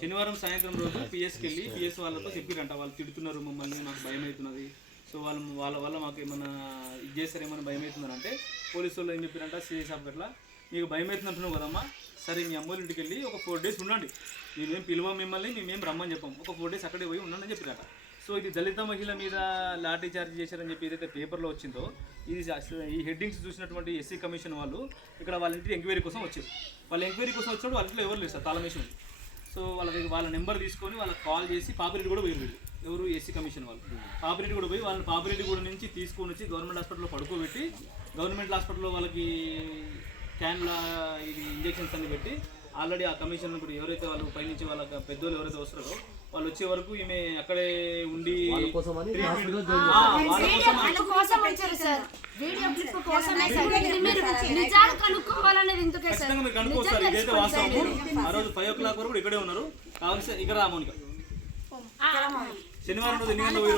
శనివారం సాయంత్రం రోజు పిఎస్కి వెళ్ళి పిఎస్ వాళ్ళతో చెప్పిరంట, వాళ్ళు తిడుతున్నారు మమ్మల్ని, మాకు భయం అవుతున్నది, సో వాళ్ళ వల్ల మాకు ఏమన్నా ఇది చేస్తారేమని భయం అవుతుందని అంటే పోలీసు వాళ్ళు ఏం చెప్పారంట, సిఐ సాబ్ అట్లా మీకు భయం అవుతుంది అంటున్నావు కదమ్మా, సరే మీ అమ్మోళ్ళ ఇంటికి వెళ్ళి ఒక 4 days ఉండండి, మేమేం పిలువం మిమ్మల్ని, మేమేం రమ్మని చెప్పాం, ఒక 4 days అక్కడే పోయి ఉండండి అని చెప్పారట. సో ఇది దళిత మహిళ మీద లాఠీ చార్జ్ చేశారని చెప్పి ఏదైతే పేపర్లో వచ్చిందో, ఇది ఈ హెడ్డింగ్స్ చూసినటువంటి ఎస్సీ కమిషన్ వాళ్ళు ఇక్కడ వాళ్ళ ఇంటికి ఎంక్వైరీ కోసం వచ్చారు. వాళ్ళ ఎంక్వైరీ కోసం వచ్చినప్పుడు వాళ్ళ ఇంట్లో ఎవరు లేదు సార్, తాళమేసి ఉంది. సో వాళ్ళ నెంబర్ తీసుకొని వాళ్ళకి కాల్ చేసి పాపిరెడ్డి కూడా పోయి, ఎవరు ఎస్సీ కమిషన్ వాళ్ళు పాపిరెడ్డి కూడా పోయి వాళ్ళని పాపిరెడ్డి కూడా నుంచి తీసుకొని వచ్చి గవర్నమెంట్ హాస్పిటల్లో పడుకోబెట్టి, గవర్నమెంట్ హాస్పిటల్లో వాళ్ళకి క్యాన్ల ఇది ఇంజెక్షన్స్ అన్ని పెట్టి ఆల్రెడీ ఆ కమిషన్ ఇప్పుడు ఎవరైతే వాళ్ళు పైనుంచి వాళ్ళ పెద్దోళ్ళు ఎవరైతే వస్తారో వాళ్ళు వచ్చే వరకు ఈమె అక్కడే ఉండి కనుక్కోస్తారు. ఇదైతే వాస్తవము. ఆ రోజు 5 o'clock వరకు ఇక్కడే ఉన్నారు. కావాల్సి ఇక్కడ రామోనిక శనివారం రోజు ఎన్ని గంటల పోయి